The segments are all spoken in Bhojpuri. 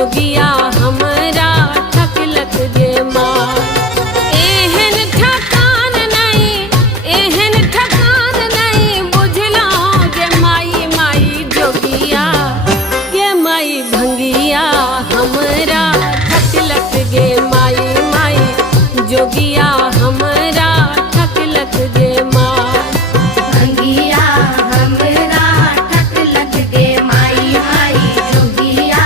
जोगिया हमरा ठकलक जे मार। एहन ठकान नहीं, एहन ठकान नहीं, बुझलो गे माई माई जोगिया, गे माई भंगिया हमरा ठकलक गे माई माई जोगिया हमरा ठकलक जे मार। भंगिया हमरा ठकलक गे माई माई जोगिया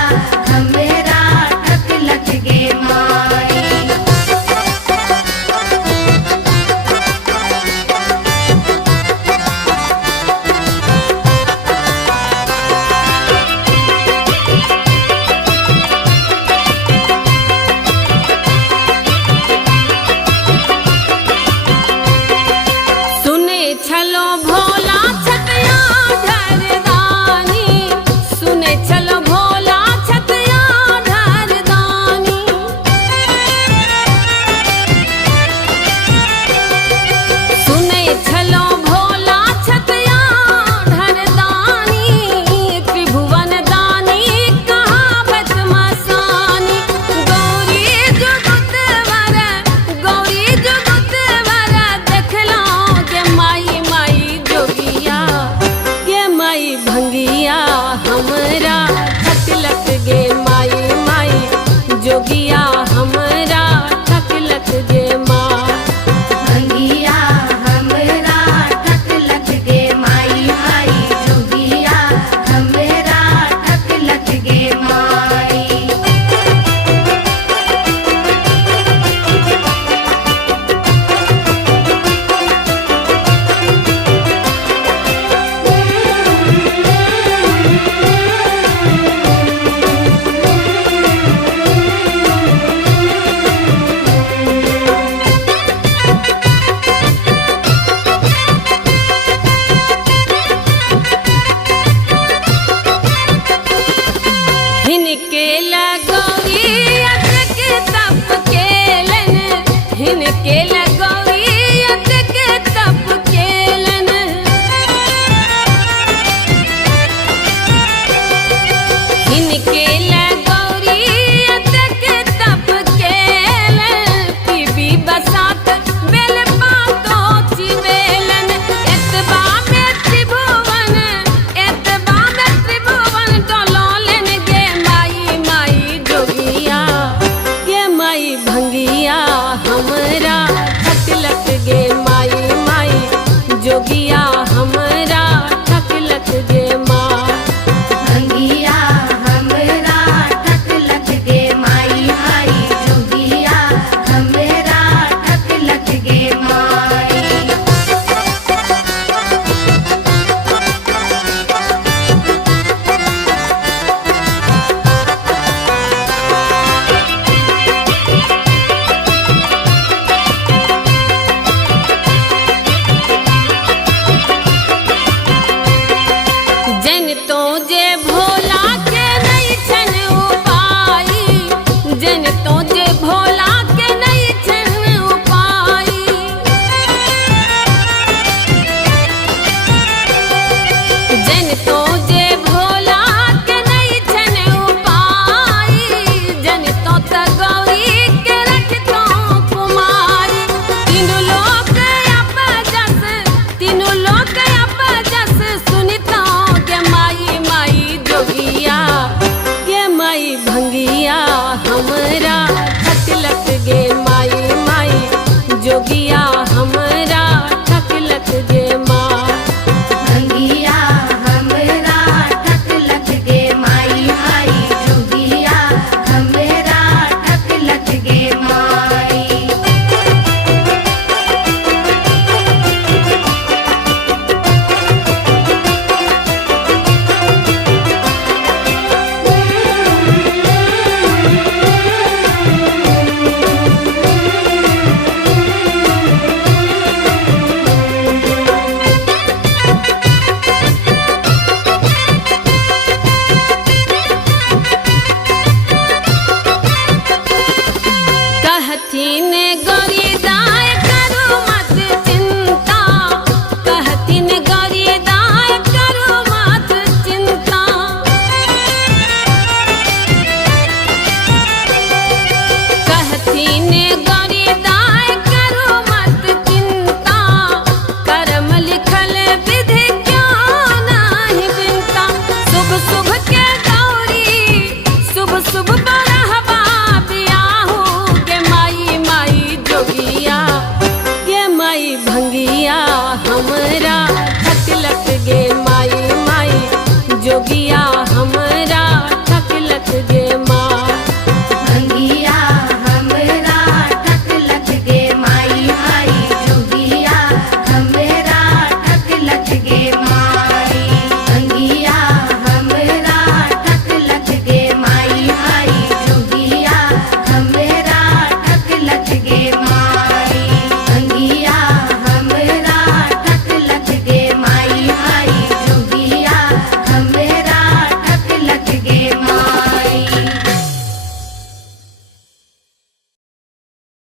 हमरा ठकलक गे माई। सुने छलो भोला छतिया धरदानी, सुने छलो भोला छतिया धरदानी। सुने छलो भोला छतिया धरदानी, त्रिभुवन दानी कहावत मसानी। गौरी जुगुतवर, गौरी जुगुतवर देखलो गे माई माई जोगिया, गे माई भंगिया हमरा ठकलक गे माई माई जोगिया हमरा ठकलक जे मार। भंगिया हमरा ठकलक गे माई माई जोगिया हमरा ठकलक गे माई। हिनके लगौरी अटक तप केलन, हिनके लगौरी अटक तप केलन। हिनके